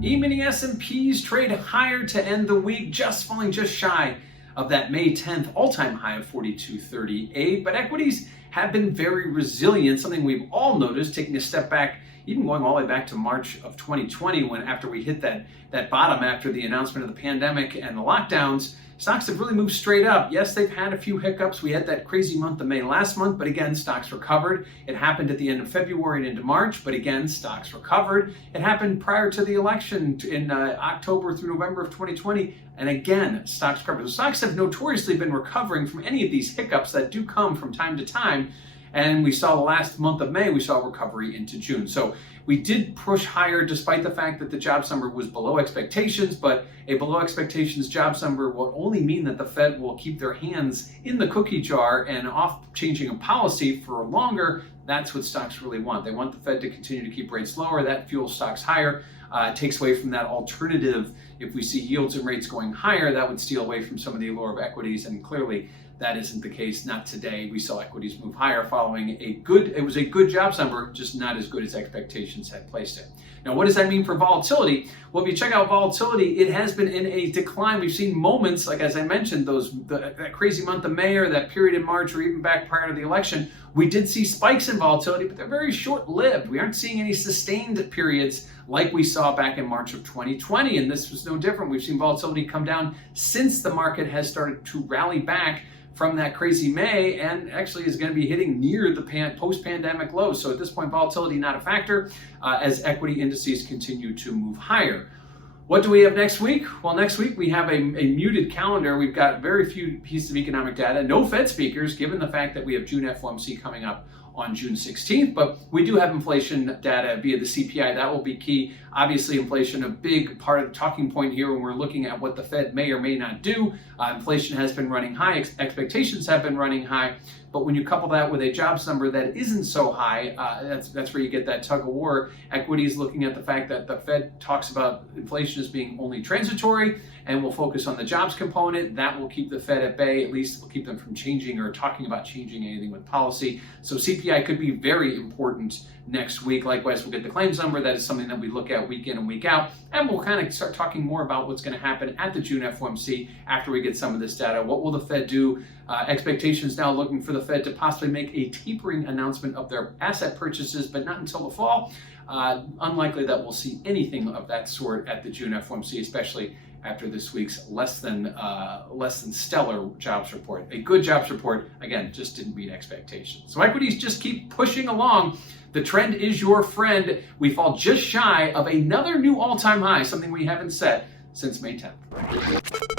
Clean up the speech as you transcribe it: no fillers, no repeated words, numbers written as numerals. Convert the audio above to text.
E-mini S&Ps trade higher to end the week, falling just shy of that May 10th all-time high of 42.38. But equities have been very resilient, something we've all noticed, taking a step back, even going all the way back to March of 2020, when after we hit that bottom after the announcement of the pandemic and the lockdowns, stocks have really moved straight up. Yes, they've had a few hiccups. We had that crazy month of May last month, but again, stocks recovered. It happened at the end of February and into March, but again, stocks recovered. It happened prior to the election in October through November of 2020, and again, stocks recovered. So stocks have notoriously been recovering from any of these hiccups that do come from time to time. And we saw the last month of May, we saw recovery into June. So we did push higher despite the fact that the jobs number was below expectations, but a below expectations jobs number will only mean that the Fed will keep their hands in the cookie jar and off changing a policy for longer. That's what stocks really want. They want the Fed to continue to keep rates lower. That fuels stocks higher. It takes away from that alternative. If we see yields and rates going higher, that would steal away from some of the allure of equities, and clearly that isn't the case. Not today. We saw equities move higher following it was a good jobs number, just not as good as expectations had placed it. Now, what does that mean for volatility? Well, if you check out volatility, it has been in a decline. We've seen moments, like as I mentioned, that crazy month of May or that period in March or even back prior to the election, we did see spikes in volatility, but they're very short-lived. We aren't seeing any sustained periods like we saw back in March of 2020, and this was no different. We've seen volatility come down since the market has started to rally back from that crazy May, and actually is going to be hitting near the post-pandemic lows. So at this point, volatility not a factor as equity indices continue to move higher. What do we have next week? Well, next week we have a muted calendar. We've got very few pieces of economic data, no Fed speakers, given the fact that we have June FOMC coming up on June 16th, but we do have inflation data via the CPI. That will be key. Obviously, inflation, a big part of the talking point here when we're looking at what the Fed may or may not do. Inflation has been running high, expectations have been running high, but when you couple that with a jobs number that isn't so high, that's where you get that tug of war. Equities looking at the fact that the Fed talks about inflation as being only transitory and will focus on the jobs component. That will keep the Fed at bay, at least will keep them from changing or talking about changing anything with policy. So CPI could be very important next week. Likewise, we'll get the claims number. That is something that we look at week in and week out. And we'll kind of start talking more about what's going to happen at the June FOMC after we get some of this data. What will the Fed do? Expectations now looking for the Fed to possibly make a tapering announcement of their asset purchases, but not until the fall. Unlikely that we'll see anything of that sort at the June FOMC, especially after this week's less than stellar jobs report. A good jobs report, again, just didn't meet expectations. So equities just keep pushing along. The trend is your friend. We fall just shy of another new all-time high, something we haven't set since May 10th.